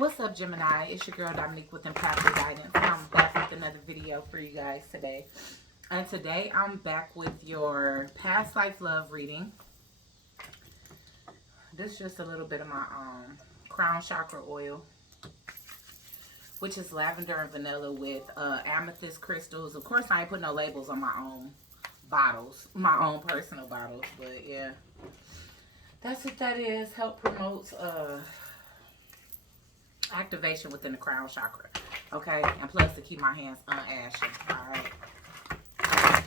What's up, Gemini? It's your girl Dominique with Empathic Guidance. I'm back with another video for you guys today. And today I'm back with your past life love reading. This is just a little bit of my crown chakra oil, which is lavender and vanilla with amethyst crystals. Of course, I ain't put no labels on my own bottles, my own personal bottles, but yeah, that's what that is. Help promotes activation within the crown chakra, okay, and plus to keep my hands unashen. All right,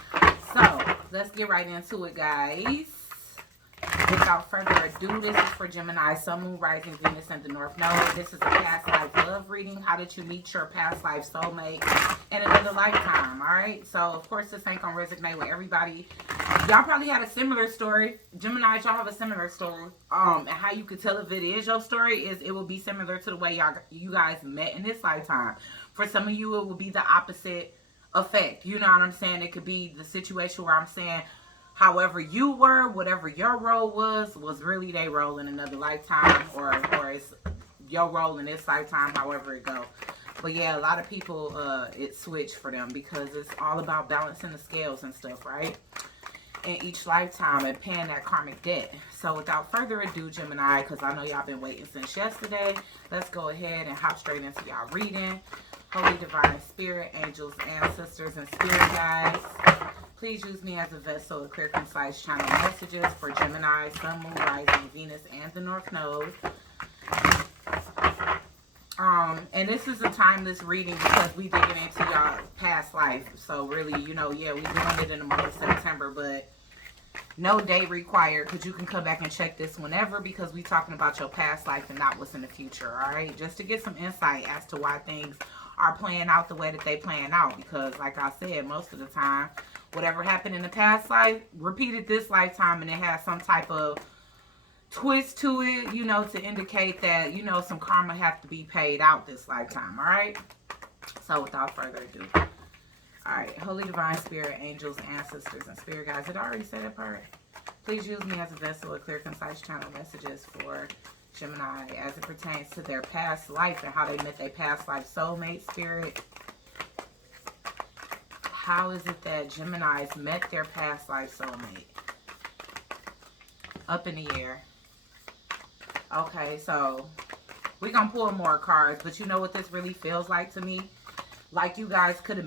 so let's get right into it, guys. Without further ado, this is for Gemini, Sun, Moon, Rising, Venus, and the North Node. This is a past life love reading. How did you meet your past life soulmate in another lifetime? All right, so of course this ain't gonna resonate with everybody. Y'all probably had a similar story. Gemini, y'all have a similar story. And how you could tell if it is your story is it will be similar to the way you guys met in this lifetime. For some of you, it will be the opposite effect. You know what I'm saying? It could be the situation where I'm saying, however you were, whatever your role was really their role in another lifetime, or it's your role in this lifetime, however it go. But yeah, a lot of people, it switched for them because it's all about balancing the scales and stuff, right? In each lifetime and paying that karmic debt. So without further ado, Gemini, because I know y'all been waiting since yesterday, let's go ahead and hop straight into y'all reading. Holy Divine Spirit, angels, ancestors, and spirit guides, please use me as a vessel to clear, concise channel messages for Gemini, Sun, Moon, Rising, Venus, and the North Node. And this is a timeless reading because we digging into y'all past life. So really, you know, yeah, we doing it in the month of September, but no date required, because you can come back and check this whenever, because we talking about your past life and not what's in the future. All right, just to get some insight as to why things are playing out the way that they playing out, because like I said, most of the time whatever happened in the past life repeated this lifetime, and it has some type of twist to it, you know, to indicate that, you know, some karma have to be paid out this lifetime. All right, so without further ado, all right, Holy Divine Spirit, angels, ancestors, and spirit guides. Did I already say that part? Please use me as a vessel of clear, concise channel messages for Gemini as it pertains to their past life and how they met their past life soulmate. Spirit, how is it that Geminis met their past life soulmate? Up in the air. Okay, so we're going to pull more cards, but you know what this really feels like to me? Like you guys could have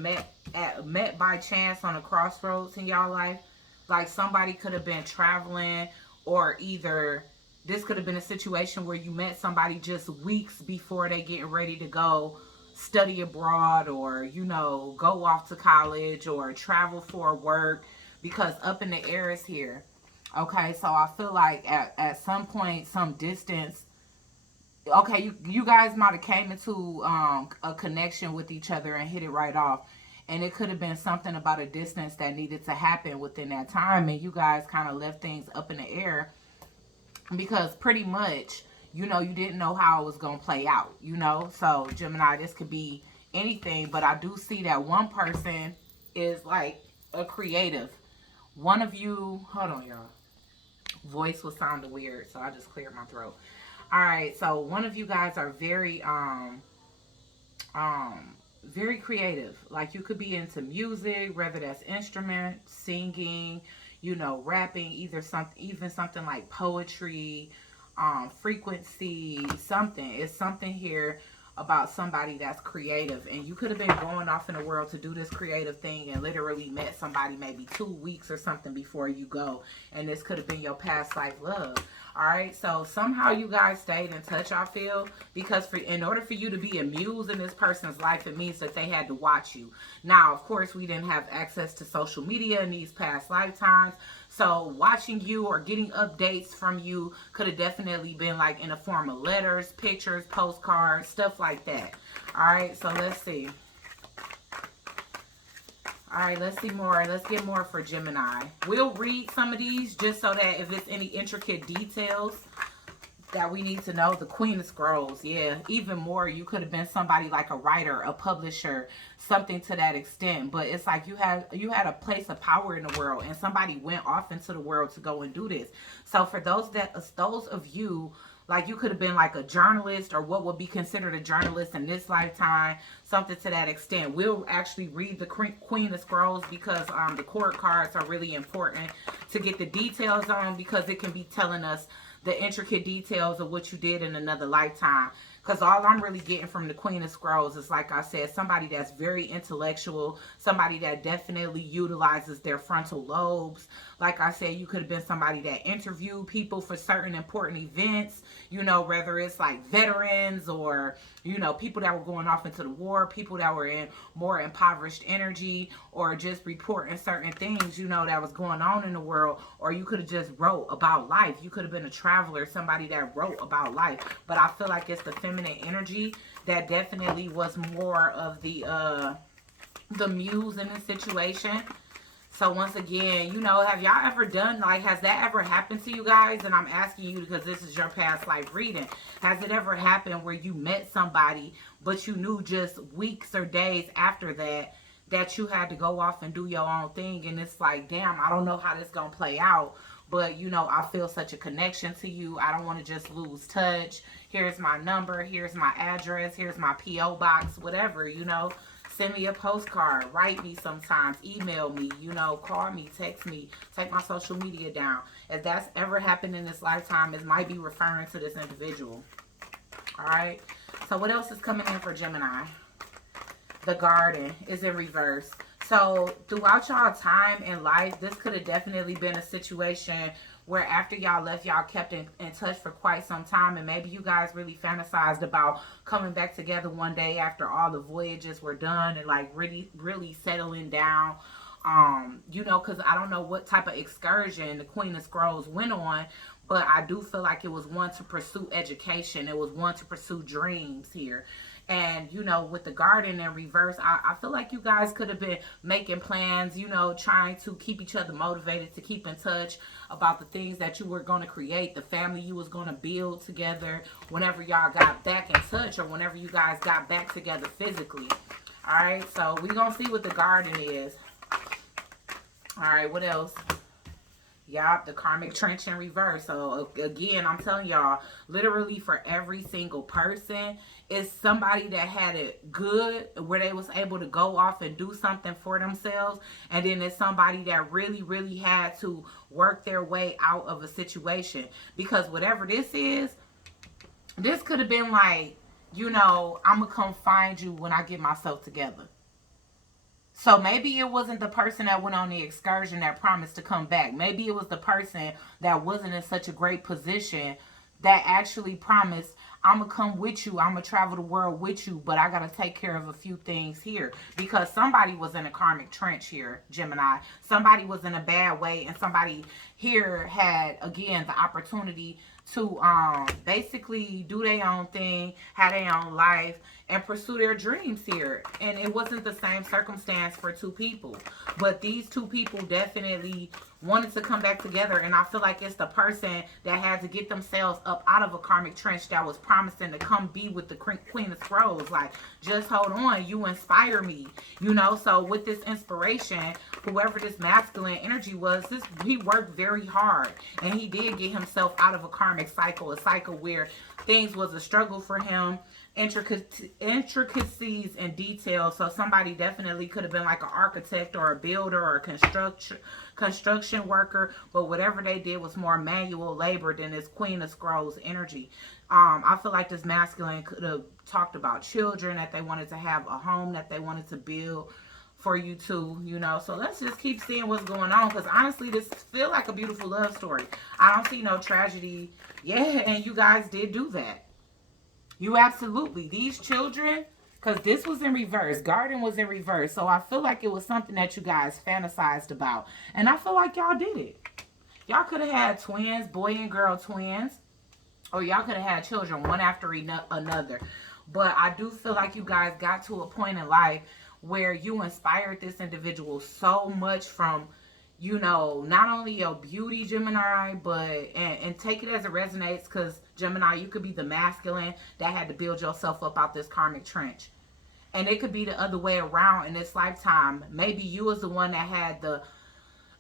met by chance on a crossroads in y'all life. Like somebody could have been traveling, or either this could have been a situation where you met somebody just weeks before they getting ready to go study abroad, or, you know, go off to college or travel for work, because up in the air is here. Okay, so I feel like at some point, some distance, okay, you guys might have came into a connection with each other and hit it right off. And it could have been something about a distance that needed to happen within that time. And you guys kind of left things up in the air because pretty much, you know, you didn't know how it was going to play out, you know. So Gemini, this could be anything, but I do see that one person is like a creative. One of you, hold on, y'all. Voice was sounding weird, so I just cleared my throat. All right, so one of you guys are very very creative. Like you could be into music, whether that's instrument, singing, you know, rapping, even something like poetry, frequency, something. It's something here about somebody that's creative, and you could have been going off in the world to do this creative thing and literally met somebody maybe 2 weeks or something before you go, and this could have been your past life love. All right, so somehow you guys stayed in touch, I feel, because in order for you to be a muse in this person's life, it means that they had to watch you. Now, of course, we didn't have access to social media in these past lifetimes, so watching you or getting updates from you could have definitely been like in the form of letters, pictures, postcards, stuff like that. All right, so let's see. All right, let's see more. Let's get more for Gemini. We'll read some of these just so that if it's any intricate details that we need to know. The Queen of Scrolls, yeah. Even more, you could have been somebody like a writer, a publisher, something to that extent. But it's like you had a place of power in the world, and somebody went off into the world to go and do this. So for those of you Like, you could have been like a journalist, or what would be considered a journalist in this lifetime, something to that extent. We'll actually read the Queen of Scrolls, because the court cards are really important to get the details on, because it can be telling us the intricate details of what you did in another lifetime. Because all I'm really getting from the Queen of Scrolls is, like I said, somebody that's very intellectual, somebody that definitely utilizes their frontal lobes. Like I said, you could have been somebody that interviewed people for certain important events, you know, whether it's like veterans, or, you know, people that were going off into the war, people that were in more impoverished energy, or just reporting certain things, you know, that was going on in the world. Or you could have just wrote about life. You could have been a traveler, somebody that wrote about life. But I feel like it's the feminine energy that definitely was more of the muse in this situation. So once again, you know, have y'all ever done, like, has that ever happened to you guys? And I'm asking you because this is your past life reading. Has it ever happened where you met somebody, but you knew just weeks or days after that you had to go off and do your own thing, and it's like, damn, I don't know how this gonna play out, but, you know, I feel such a connection to you. I don't want to just lose touch. Here's my number. Here's my address. Here's my P.O. box, whatever, you know. Send me a postcard. Write me sometimes. Email me, you know. Call me. Text me. Take my social media down. If that's ever happened in this lifetime, it might be referring to this individual. All right. So what else is coming in for Gemini? The Garden is in reverse. So throughout y'all time in life, this could have definitely been a situation where after y'all left, y'all kept in touch for quite some time. And maybe you guys really fantasized about coming back together one day after all the voyages were done, and like really settling down. You know, because I don't know what type of excursion the Queen of Scrolls went on, but I do feel like it was one to pursue education. It was one to pursue dreams here. And, you know, with the Garden in reverse, I feel like you guys could have been making plans, you know, trying to keep each other motivated, to keep in touch about the things that you were going to create, the family you was going to build together whenever y'all got back in touch, or whenever you guys got back together physically. All right, so we're going to see what the Garden is. All right, what else? Yup, the karmic trench in reverse. So again, I'm telling y'all, literally for every single person, it's somebody that had it good, where they was able to go off and do something for themselves. And then there's somebody that really had to work their way out of a situation. Because whatever this is, this could have been like, you know, I'm going to come find you when I get myself together. So maybe it wasn't the person that went on the excursion that promised to come back. Maybe it was the person that wasn't in such a great position that actually promised, I'm going to come with you. I'm going to travel the world with you, but I got to take care of a few things here. Because somebody was in a karmic trench here, Gemini. Somebody was in a bad way, and somebody here had, again, the opportunity to basically do their own thing, have their own life, and pursue their dreams here. And it wasn't the same circumstance for two people. But these two people definitely wanted to come back together. And I feel like it's the person that had to get themselves up out of a karmic trench that was promising to come be with the Queen of Scrolls. Like, just hold on, you inspire me. You know, so with this inspiration, whoever this masculine energy was, he worked very hard. And he did get himself out of a karmic cycle, a cycle where things was a struggle for him. Intricacies and details. So somebody definitely could have been like an architect or a builder or a construction worker, but whatever they did was more manual labor than this Queen of Scrolls energy. I feel like this masculine could have talked about children, that they wanted to have a home that they wanted to build for you too, you know. So let's just keep seeing what's going on, because honestly, this feels like a beautiful love story. I don't see no tragedy. Yeah, and you guys did do that. You absolutely, these children, because this was in reverse, Garden was in reverse, so I feel like it was something that you guys fantasized about, and I feel like y'all did it. Y'all could have had twins, boy and girl twins, or y'all could have had children one after another, but I do feel like you guys got to a point in life where you inspired this individual so much from, you know, not only your beauty, Gemini, but, and take it as it resonates, because Gemini, you could be the masculine that had to build yourself up out this karmic trench. And it could be the other way around in this lifetime. Maybe you was the one that had the,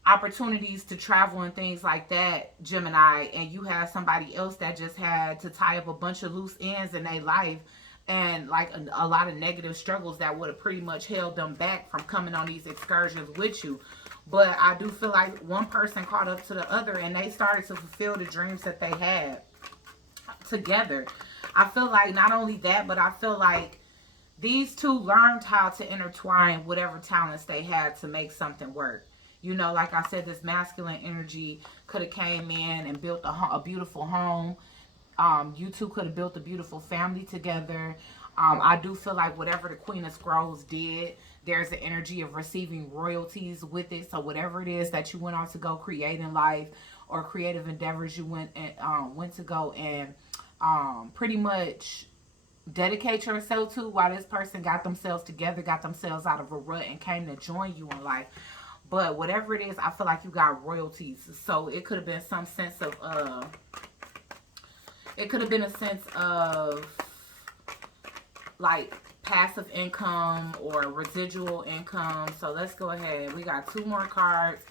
opportunities to travel and things like that, Gemini, and you have somebody else that just had to tie up a bunch of loose ends in their life, and like a lot of negative struggles that would have pretty much held them back from coming on these excursions with you. But I do feel like one person caught up to the other and they started to fulfill the dreams that they had together. I feel like not only that, but I feel like these two learned how to intertwine whatever talents they had to make something work. You know, like I said, this masculine energy could have came in and built a beautiful home. You two could have built a beautiful family together. I do feel like whatever the Queen of Scrolls did, there's the energy of receiving royalties with it. So whatever it is that you went on to go create in life, or creative endeavors you went to go and pretty much dedicate yourself to, while this person got themselves together, got themselves out of a rut and came to join you in life. But whatever it is, I feel like you got royalties. So it could have been some sense of it could have been a sense of like passive income or residual income. So let's go ahead. We got 2 more cards.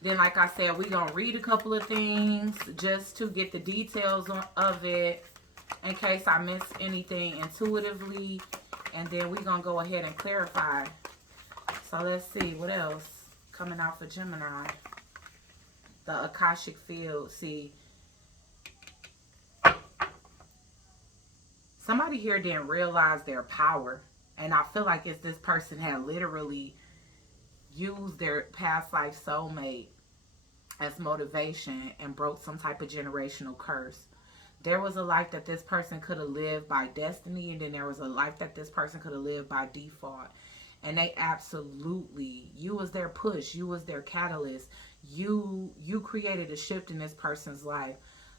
Then, like I said, we're going to read a couple of things just to get the details of it in case I miss anything intuitively. And then we're going to go ahead and clarify. So let's see. What else coming out for Gemini? The Akashic Field. See, somebody here didn't realize their power. And I feel like it's this person had literally used their past life soulmate as motivation and broke some type of generational curse. There was a life that this person could have lived by destiny, and then there was a life that this person could have lived by default. And they absolutely, you was their push, you was their catalyst. You created a shift in this person's life.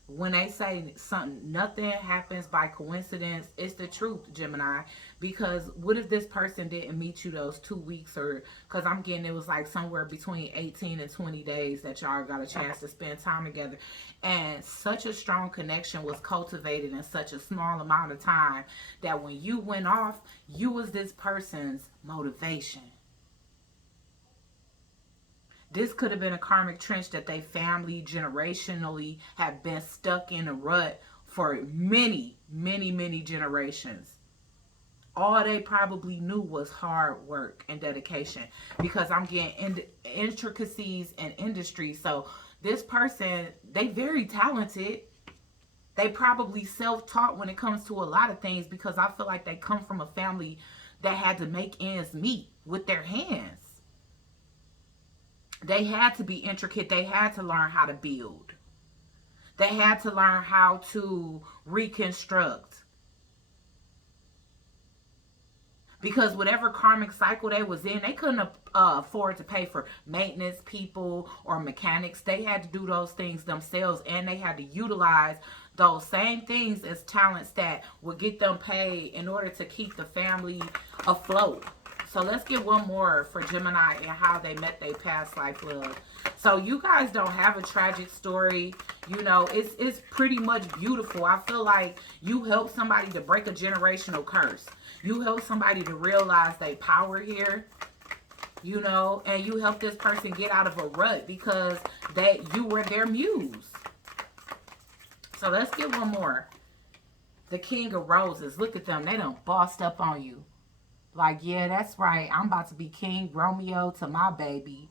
When they say something, nothing happens by coincidence, it's the truth, Gemini. Because what if this person didn't meet you those 2 weeks, or because I'm getting it was like somewhere between 18 and 20 days that y'all got a chance to spend time together, and such a strong connection was cultivated in such a small amount of time that when you went off, you was this person's motivation. This could have been a karmic trench that they family generationally have been stuck in a rut for many, many, many generations. All they probably knew was hard work and dedication, because I'm getting intricacies and industry. So this person, they very talented. They probably self-taught when it comes to a lot of things, because I feel like they come from a family that had to make ends meet with their hands. They had to be intricate. They had to learn how to build. They had to learn how to reconstruct. Because whatever karmic cycle they was in, they couldn't afford to pay for maintenance people or mechanics. They had to do those things themselves, and they had to utilize those same things as talents that would get them paid in order to keep the family afloat. So let's get one more for Gemini and how they met their past life love. So you guys don't have a tragic story. You know, it's pretty much beautiful. I feel like you help somebody to break a generational curse. You help somebody to realize their power here. You know, and you help this person get out of a rut because you were their muse. So let's get one more. The King of Roses. Look at them. They done bossed up on you. Like, yeah, that's right. I'm about to be King Romeo to my baby.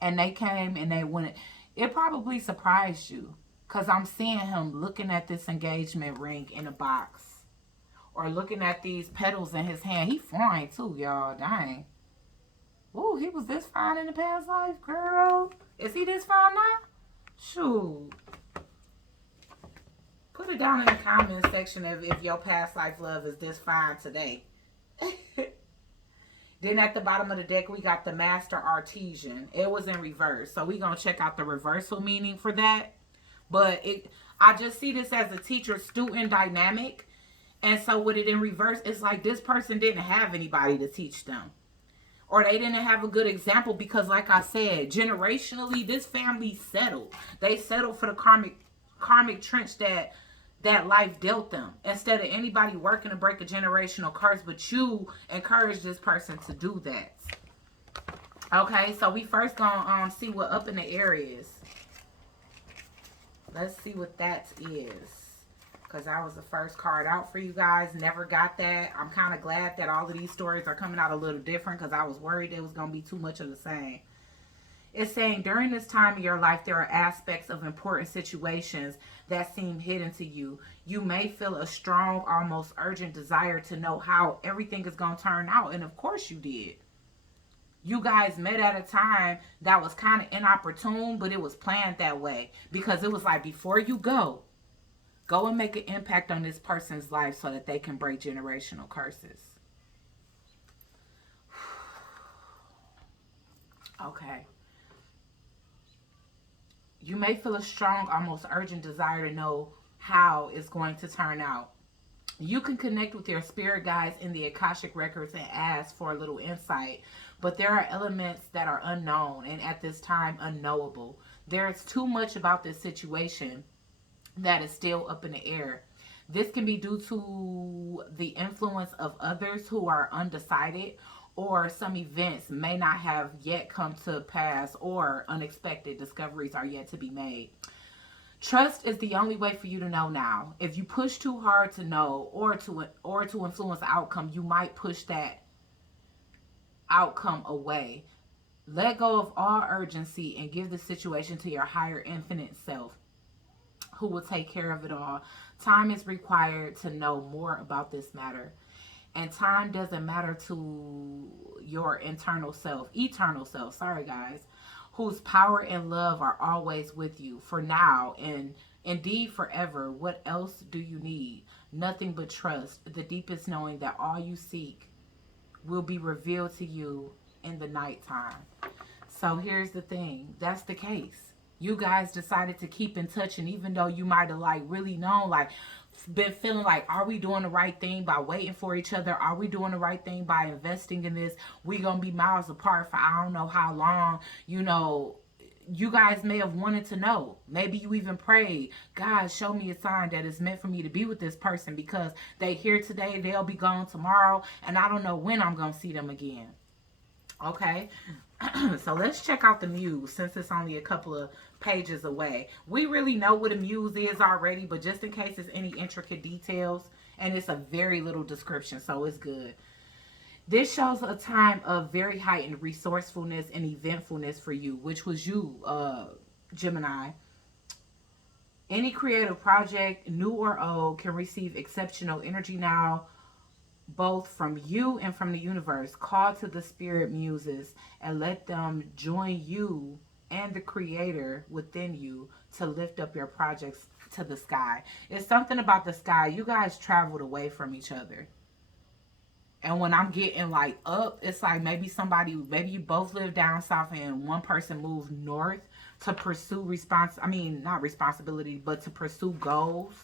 And they came and they went. It probably surprised you, because I'm seeing him looking at this engagement ring in a box. Or looking at these petals in his hand. He fine too, y'all. Dang. Ooh, he was this fine in the past life, girl. Is he this fine now? Shoot. Put it down in the comment section if your past life love is this fine today. Then at the bottom of the deck, we got the Master Artesian. It was in reverse. So we're going to check out the reversal meaning for that. But I just see this as a teacher-student dynamic. And so with it in reverse, it's like this person didn't have anybody to teach them. Or they didn't have a good example, because like I said, generationally, this family settled. They settled for the karmic trench that life dealt them, instead of anybody working to break a generational curse. But you encourage this person to do that. Okay, so we first gonna see what up in the air is. Let's see what that is. Because that was the first card out for you guys. Never got that. I'm kind of glad that all of these stories are coming out a little different, because I was worried it was going to be too much of the same. It's saying during this time in your life, there are aspects of important situations that seem hidden to you. You may feel a strong, almost urgent desire to know how everything is going to turn out. And of course you did. You guys met at a time that was kind of inopportune, but it was planned that way. Because it was like, before you go and make an impact on this person's life so that they can break generational curses. Okay. You may feel a strong, almost urgent desire to know how it's going to turn out. You can connect with your spirit guides in the Akashic records and ask for a little insight. But there are elements that are unknown and at this time unknowable. There's too much about this situation that is still up in the air. This can be due to the influence of others who are undecided, or some events may not have yet come to pass, or unexpected discoveries are yet to be made. Trust is the only way for you to know now. If you push too hard to know or to influence the outcome, you might push that outcome away. Let go of all urgency and give the situation to your higher infinite self, who will take care of it all. Time is required to know more about this matter. And time doesn't matter to your eternal self, sorry guys, whose power and love are always with you for now and indeed forever. What else do you need? Nothing but trust, the deepest knowing that all you seek will be revealed to you in the nighttime. So here's the thing, that's the case. You guys decided to keep in touch, and even though you might have like really known, like been feeling like, are we doing the right thing by waiting for each other? Are we doing the right thing by investing in this? We gonna be miles apart for I don't know how long. You know, you guys may have wanted to know. Maybe you even prayed, God, show me a sign that it's meant for me to be with this person, because they here today, they'll be gone tomorrow, and I don't know when I'm gonna see them again. Okay. So let's check out the Muse, since it's only a couple of pages away. We really know what a Muse is already, but just in case there's any intricate details, and it's a very little description, so it's good. This shows a time of very heightened resourcefulness and eventfulness for you, which was you, Gemini. Any creative project, new or old, can receive exceptional energy now, both from you and from the universe. Call to the spirit muses and let them join you and the creator within you to lift up your projects to the sky. It's something about the sky. You guys traveled away from each other. And when I'm getting like up, it's like maybe you both live down south and one person moved north to pursue not responsibility, but to pursue goals.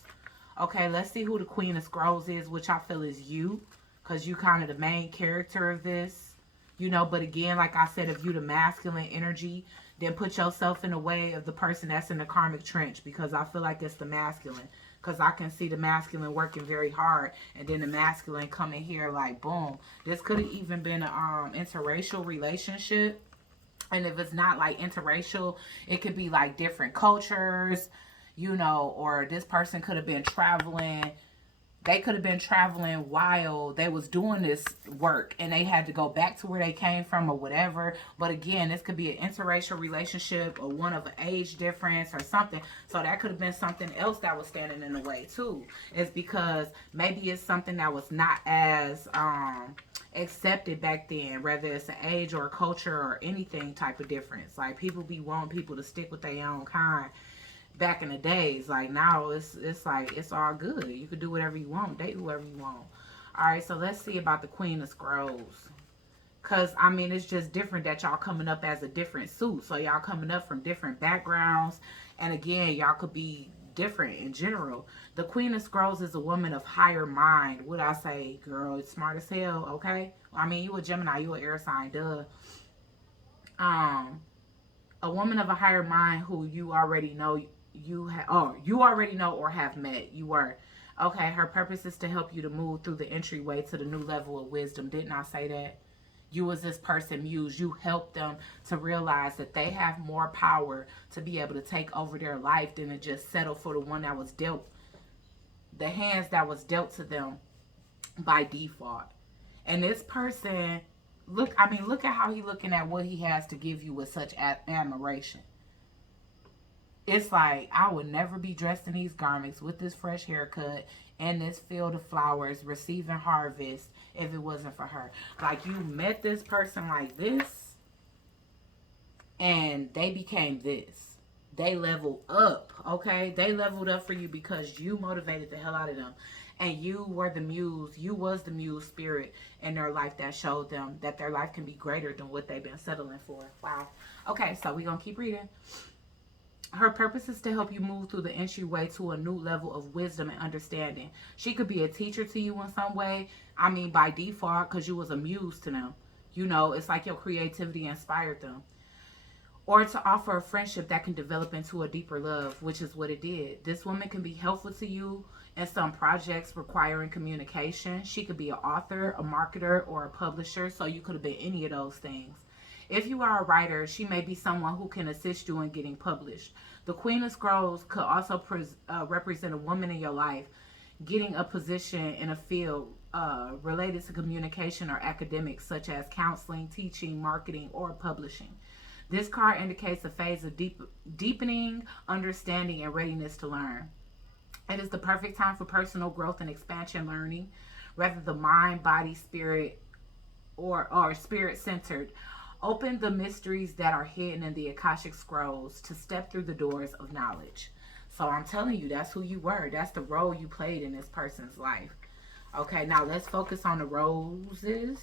Okay, let's see who the Queen of Scrolls is, which I feel is you, because you kind of the main character of this. You know, but again, like I said, if you the masculine energy, then put yourself in the way of the person that's in the karmic trench, because I feel like it's the masculine. Because I can see the masculine working very hard, and then the masculine coming here like, boom. This could have even been an interracial relationship. And if it's not like interracial, it could be like different cultures, you know, or this person could have been traveling. They could have been traveling while they was doing this work, and they had to go back to where they came from or whatever. But again, this could be an interracial relationship or one of an age difference or something. So that could have been something else that was standing in the way too. It's because maybe it's something that was not as accepted back then, whether it's an age or a culture or anything type of difference. Like people be wanting people to stick with their own kind. Back in the days, like now it's like it's all good. You could do whatever you want, date whoever you want. All right, so let's see about the Queen of Scrolls, because I mean it's just different that y'all coming up as a different suit. So y'all coming up from different backgrounds, and again y'all could be different in general. The Queen of Scrolls is a woman of higher mind. What I say, girl, it's smart as hell. Okay, I mean you a Gemini, you an air sign, duh. A woman of a higher mind who you already know. You already know or have met. You were. Okay, her purpose is to help you to move through the entryway to the new level of wisdom. Didn't I say that? You as this person, Muse, you help them to realize that they have more power to be able to take over their life than to just settle for the one that was dealt, the hands that was dealt to them by default. And this person, look, I mean, look at how he looking at what he has to give you with such admiration. It's like, I would never be dressed in these garments with this fresh haircut and this field of flowers receiving harvest if it wasn't for her. Like, you met this person like this and they became this. They leveled up, okay? They leveled up for you because you motivated the hell out of them. And you were the muse. You was the muse spirit in their life that showed them that their life can be greater than what they've been settling for. Wow. Okay, so we're going to keep reading. Her purpose is to help you move through the entryway to a new level of wisdom and understanding. She could be a teacher to you in some way. I mean, by default, because you was a muse to them. You know, it's like your creativity inspired them. Or to offer a friendship that can develop into a deeper love, which is what it did. This woman can be helpful to you in some projects requiring communication. She could be an author, a marketer, or a publisher. So you could have been any of those things. If you are a writer, she may be someone who can assist you in getting published. The Queen of Scrolls could also represent a woman in your life getting a position in a field related to communication or academics, such as counseling, teaching, marketing, or publishing. This card indicates a phase of deepening understanding and readiness to learn. It is the perfect time for personal growth and expansion learning, whether the mind, body, spirit, or spirit-centered. Open the mysteries that are hidden in the Akashic Scrolls to step through the doors of knowledge. So I'm telling you, that's who you were. That's the role you played in this person's life. Okay, now let's focus on the roses.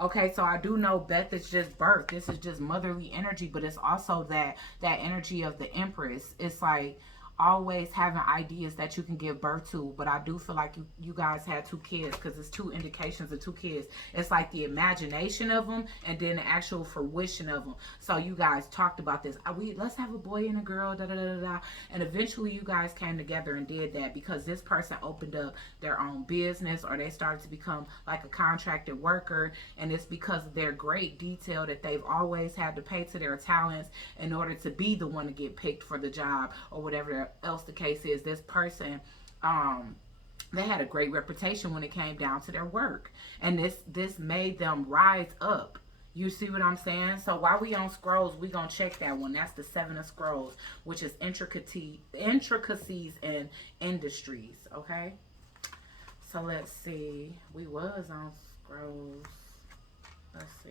Okay, so I do know Beth is just birth. This is just motherly energy, but it's also that energy of the Empress. It's like always having ideas that you can give birth to, but I do feel like you guys had two kids, because it's two indications of two kids. It's like the imagination of them and then the actual fruition of them. So you guys talked about this. Let's have a boy and a girl, da da da da da. And eventually you guys came together and did that because this person opened up their own business, or they started to become like a contracted worker, and it's because of their great detail that they've always had to pay to their talents in order to be the one to get picked for the job or whatever else the case is. This person, they had a great reputation when it came down to their work, and this made them rise up. You see what I'm saying? So while we on scrolls, we gonna check that one. That's the 7 of Scrolls, which is intricacies and industries. Okay, so let's see. We was on scrolls. Let's see.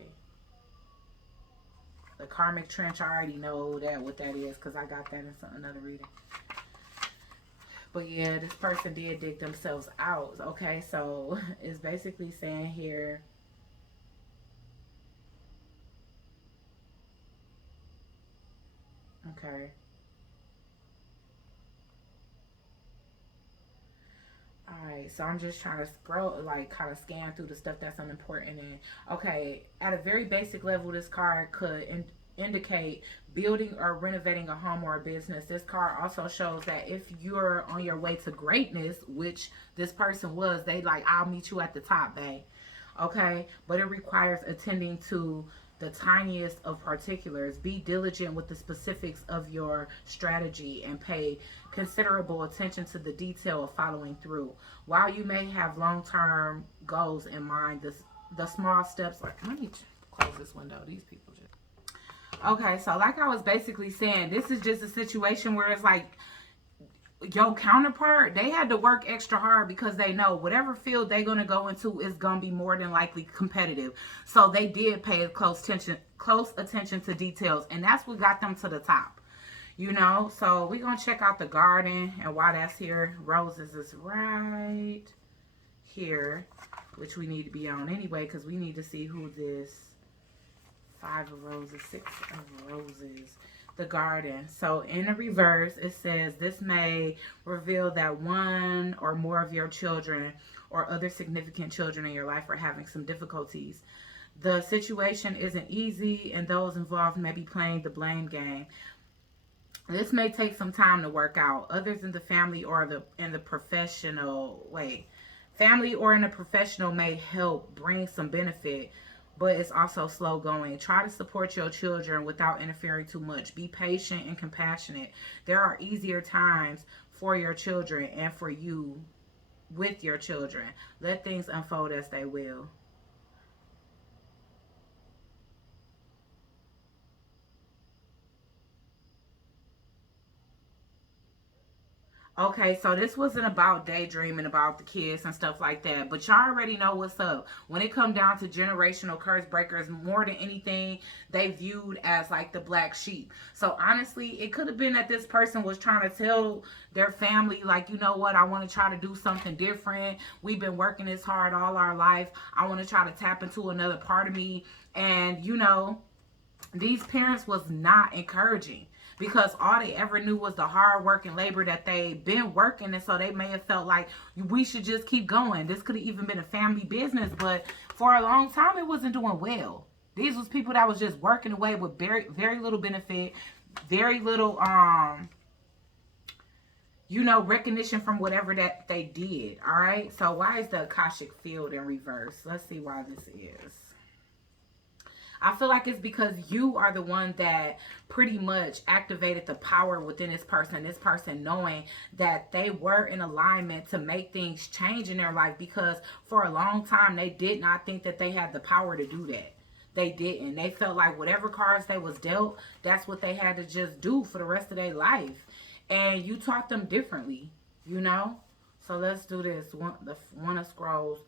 The Karmic Trench, I already know what that is, because I got that in another reading. But yeah, this person did dig themselves out. Okay, so it's basically saying here, okay. Alright, so I'm just trying to scroll, like kind of scan through the stuff that's unimportant. And okay, at a very basic level, this card could indicate building or renovating a home or a business. This card also shows that if you're on your way to greatness, which this person was, they like, I'll meet you at the top, babe. Okay, but it requires attending to the tiniest of particulars. Be diligent with the specifics of your strategy and pay considerable attention to the detail of following through. While you may have long-term goals in mind, the small steps, like, let me close this window. These people just... Okay, so like I was basically saying, this is just a situation where it's like your counterpart, they had to work extra hard because they know whatever field they're going to go into is going to be more than likely competitive. So they did pay close attention to details, and that's what got them to the top. You know, so we're going to check out the garden and why that's here. Roses is right here, which we need to be on anyway, because we need to see who this 5 of roses, 6 of roses, the garden. So in the reverse, it says this may reveal that one or more of your children or other significant children in your life are having some difficulties. The situation isn't easy, and those involved may be playing the blame game. This may take some time to work out. Others in the family or in the professional way Family or in a professional may help bring some benefit, but it's also slow going. Try to support your children without interfering too much. Be patient and compassionate. There are easier times for your children and for you with your children. Let things unfold as they will. Okay, so this wasn't about daydreaming about the kids and stuff like that, but y'all already know what's up. When it come down to generational curse breakers, more than anything, they viewed as like the black sheep. So honestly, it could have been that this person was trying to tell their family, like, you know what, I want to try to do something different. We've been working this hard all our life. I want to try to tap into another part of me. And, you know, these parents was not encouraging, because all they ever knew was the hard work and labor that they've been working, and so they may have felt like we should just keep going. This could have even been a family business, but for a long time it wasn't doing well. These was people that was just working away with very very little benefit, very little you know, recognition from whatever that they did. All right, so why is the Akashic field in reverse? Let's see why this is. I feel like it's because you are the one that pretty much activated the power within this person knowing that they were in alignment to make things change in their life, because for a long time they did not think that they had the power to do that. They didn't. They felt like whatever cards they was dealt, that's what they had to just do for the rest of their life. And you taught them differently, you know? So let's do this. One of scrolls.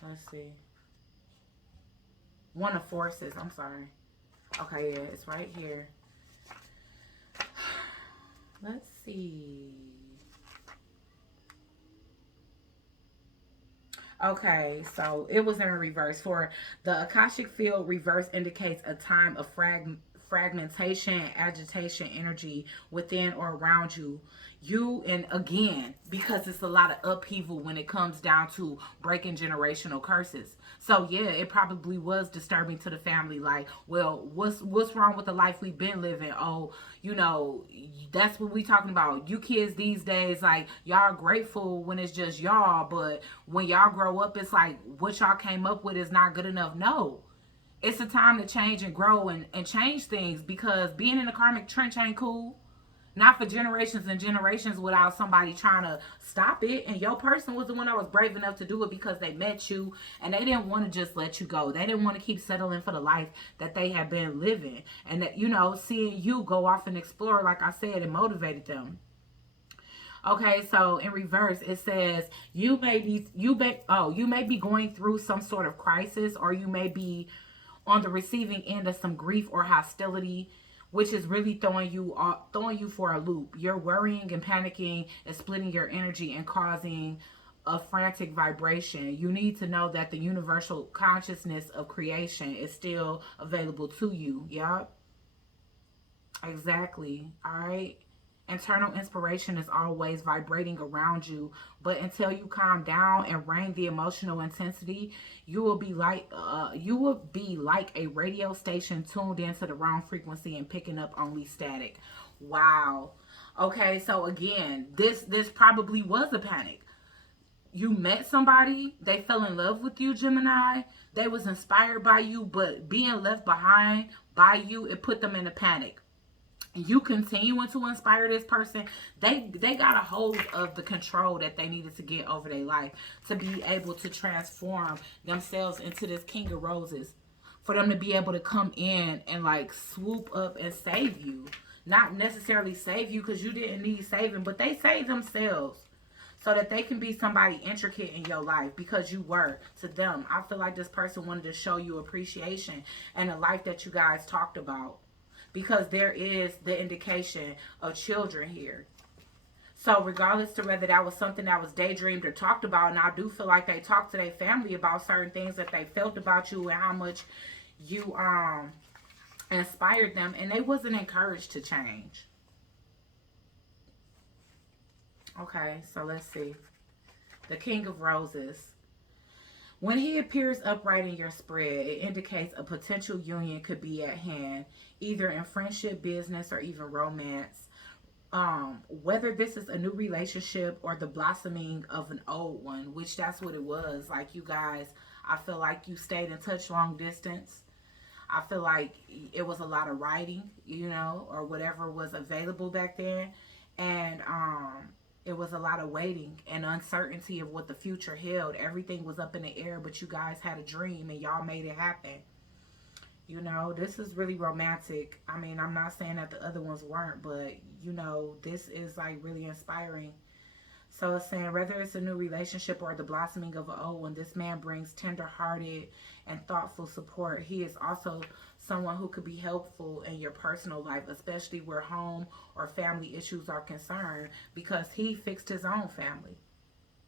Let's see. One of forces. I'm sorry. Okay, yeah, it's right here. Let's see. Okay, so it was in reverse. For the Akashic field, reverse indicates a time of fragmentation, agitation, energy within or around you. And again, because it's a lot of upheaval when it comes down to breaking generational curses. So yeah, it probably was disturbing to the family. Like, well, what's wrong with the life we've been living? Oh, you know, that's what we talking about. You kids these days, like, y'all are grateful when it's just y'all, but when y'all grow up, it's like what y'all came up with is not good enough. No, it's a time to change and grow and change things, because being in the karmic trench ain't cool. Not for generations and generations without somebody trying to stop it. And your person was the one that was brave enough to do it because they met you and they didn't want to just let you go. They didn't want to keep settling for the life that they had been living. And that, you know, seeing you go off and explore, like I said, it motivated them. Okay, so in reverse, it says you may be going through some sort of crisis, or you may be on the receiving end of some grief or hostility, which is really throwing you for a loop. You're worrying and panicking and splitting your energy and causing a frantic vibration. You need to know that the universal consciousness of creation is still available to you. Yep. Exactly. All right. Internal inspiration is always vibrating around you, but until you calm down and rein the emotional intensity, you will be like a radio station tuned into the wrong frequency and picking up only static. Wow. Okay, so again, this probably was a panic. You met somebody, they fell in love with you, Gemini. They was inspired by you, but being left behind by you, it put them in a panic. You continuing to inspire this person, they got a hold of the control that they needed to get over their life to be able to transform themselves into this king of roses, for them to be able to come in and like swoop up and save you. Not necessarily save you because you didn't need saving, but they saved themselves so that they can be somebody intricate in your life, because you were to them. I feel like this person wanted to show you appreciation and the life that you guys talked about, because there is the indication of children here. So regardless to whether that was something that was daydreamed or talked about, and I do feel like they talked to their family about certain things that they felt about you and how much you inspired them, and they wasn't encouraged to change. Okay, so let's see. The King of Roses. When he appears upright in your spread, it indicates a potential union could be at hand, either in friendship, business, or even romance. whether this is a new relationship or the blossoming of an old one, which that's what it was. Like, you guys, I feel like you stayed in touch long distance. I feel like it was a lot of writing, you know, or whatever was available back then. And it was a lot of waiting and uncertainty of what the future held. Everything was up in the air, but you guys had a dream and y'all made it happen. You know, this is really romantic. I mean, I'm not saying that the other ones weren't, but, you know, this is like really inspiring. So it's saying whether it's a new relationship or the blossoming of an old one, this man brings tender-hearted and thoughtful support. He is also someone who could be helpful in your personal life, especially where home or family issues are concerned, because he fixed his own family.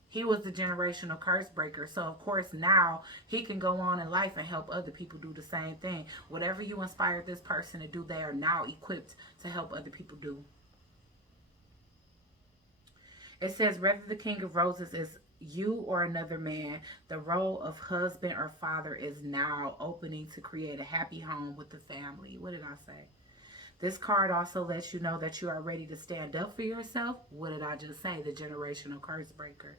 He was the generational curse breaker. So, of course, now he can go on in life and help other people do the same thing. Whatever you inspired this person to do, they are now equipped to help other people do. It says, whether the King of Roses is you or another man, the role of husband or father is now opening to create a happy home with the family. What did I say? This card also lets you know that you are ready to stand up for yourself. What did I just say? The generational curse breaker.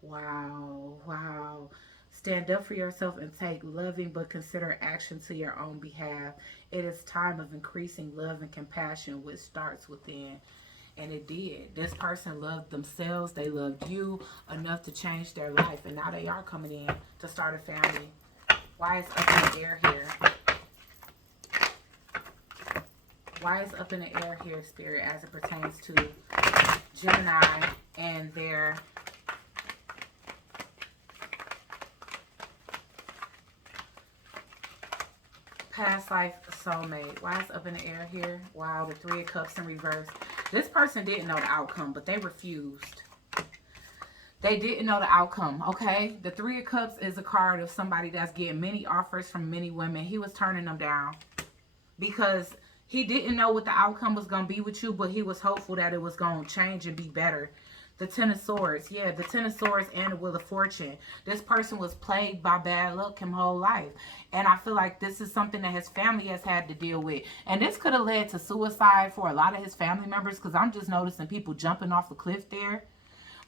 Wow, wow. Stand up for yourself and take loving but consider action to your own behalf. It is time of increasing love and compassion, which starts within. And it did. This person loved themselves. They loved you enough to change their life. And now they are coming in to start a family. Why is up in the air here? Why is up in the air here, Spirit, as it pertains to Gemini and their past life soulmate? Why is up in the air here? Wow, the Three of Cups in reverse. This person didn't know the outcome, but they refused. They didn't know the outcome, okay? The Three of Cups is a card of somebody that's getting many offers from many women. He was turning them down because he didn't know what the outcome was going to be with you, but he was hopeful that it was going to change and be better. The Ten of Swords. Yeah, the Ten of Swords and the Wheel of Fortune. This person was plagued by bad luck his whole life. And I feel like this is something that his family has had to deal with. And this could have led to suicide for a lot of his family members, because I'm just noticing people jumping off the cliff there.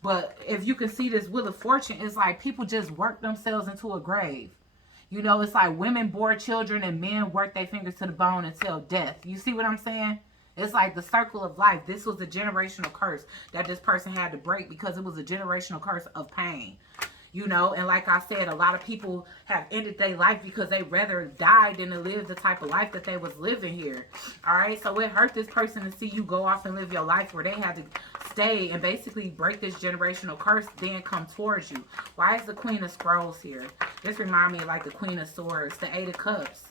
But if you can see this Wheel of Fortune, it's like people just work themselves into a grave. You know, it's like women bore children and men work their fingers to the bone until death. You see what I'm saying? It's like the circle of life. This was a generational curse that this person had to break because it was a generational curse of pain. You know, and like I said, a lot of people have ended their life because they rather died than to live the type of life that they was living here. All right, so it hurt this person to see you go off and live your life where they had to stay and basically break this generational curse, then come towards you. Why is the Queen of Scrolls here? This reminds me of like the Queen of Swords, the Eight of Cups.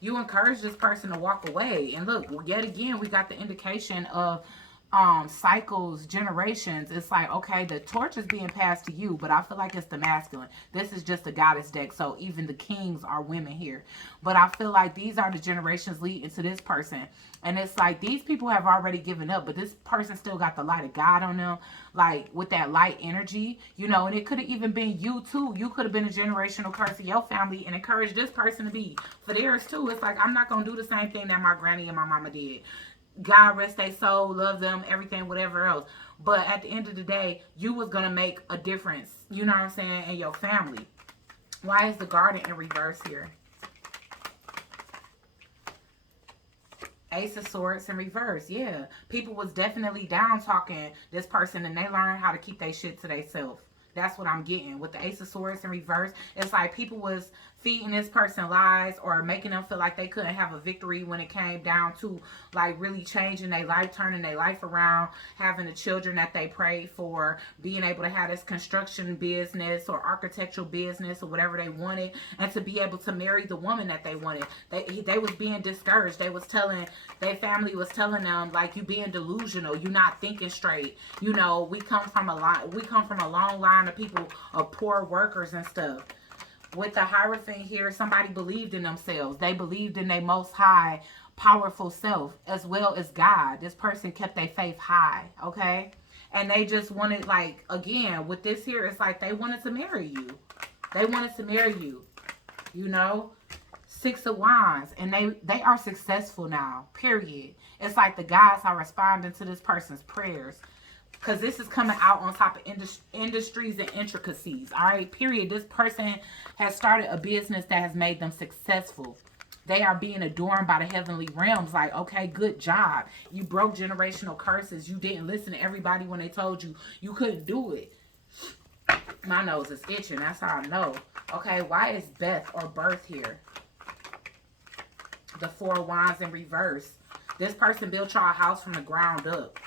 You encourage this person to walk away. And look, yet again, we got the indication of cycles, generations. It's like, okay, the torch is being passed to you, but I feel like it's the masculine. This is just a goddess deck, so even the kings are women here. But I feel like these are the generations leading to this person. And it's like these people have already given up, but this person still got the light of God on them, like with that light energy, you know. And it could have even been you too. You could have been a generational curse of your family and encouraged this person to be for theirs too. It's like, I'm not going to do the same thing that my granny and my mama did. God rest their soul, love them, everything, whatever else. But at the end of the day, you was going to make a difference, you know what I'm saying, in your family. Why is the Garden in reverse here? Ace of Swords in reverse. Yeah, people was definitely down talking this person, and they learned how to keep their shit to themselves. That's what I'm getting with the Ace of Swords in reverse. It's like people was feeding this person lies or making them feel like they couldn't have a victory when it came down to like really changing their life, turning their life around, having the children that they prayed for, being able to have this construction business or architectural business or whatever they wanted, and to be able to marry the woman that they wanted. They was being discouraged. They was telling, their family was telling them, like, you being delusional, you not thinking straight. You know, we come from a long line of people, of poor workers and stuff. With the Hierophant here, somebody believed in themselves. They believed in their most high, powerful self, as well as God. This person kept their faith high, okay? And they just wanted, like, again, with this here, it's like they wanted to marry you. They wanted to marry you, you know? Six of Wands, and they are successful now, period. It's like the gods are responding to this person's prayers, because this is coming out on top of industries and intricacies, all right, period. This person has started a business that has made them successful. They are being adorned by the heavenly realms. Like, okay, good job. You broke generational curses. You didn't listen to everybody when they told you you couldn't do it. My nose is itching. That's how I know. Okay, why is Beth or birth here? The Four of Wands in reverse. This person built y'all a house from the ground up.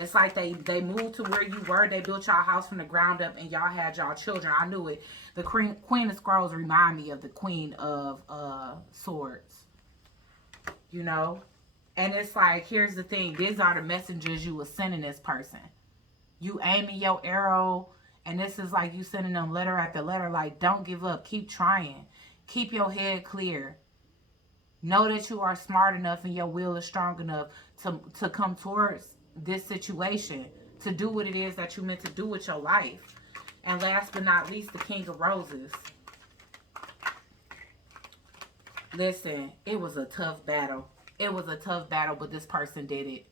It's like they moved to where you were. They built y'all a house from the ground up, and y'all had y'all children. I knew it. The Queen of Scrolls remind me of the Queen of Swords. You know? And it's like, here's the thing. These are the messengers you were sending this person. You aiming your arrow, and this is like you sending them letter after letter. Like, don't give up. Keep trying. Keep your head clear. Know that you are smart enough and your will is strong enough to come towards this situation, to do what it is that you meant to do with your life. And last but not least, the King of Roses. Listen, it was a tough battle. It was a tough battle, but this person did it.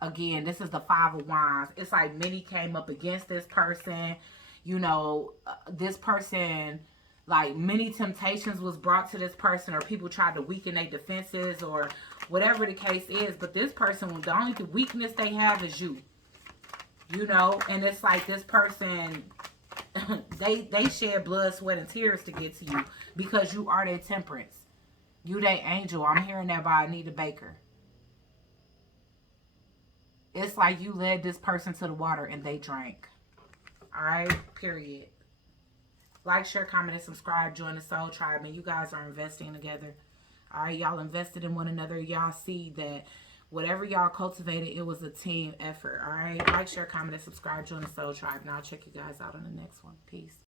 Again, this is the Five of Wands. It's like many came up against this person. You know, this person, like, many temptations was brought to this person, or people tried to weaken their defenses, or whatever the case is. But this person, the only weakness they have is you. You know, and it's like this person, they shed blood, sweat, and tears to get to you, because you are their temperance. You their angel. I'm hearing that by Anita Baker. It's like you led this person to the water and they drank. Alright? Period. Like, share, comment, and subscribe. Join the Soul Tribe. And you guys are investing together. Alright? Y'all invested in one another. Y'all see that whatever y'all cultivated, it was a team effort. Alright? Like, share, comment, and subscribe. Join the Soul Tribe. And I'll check you guys out on the next one. Peace.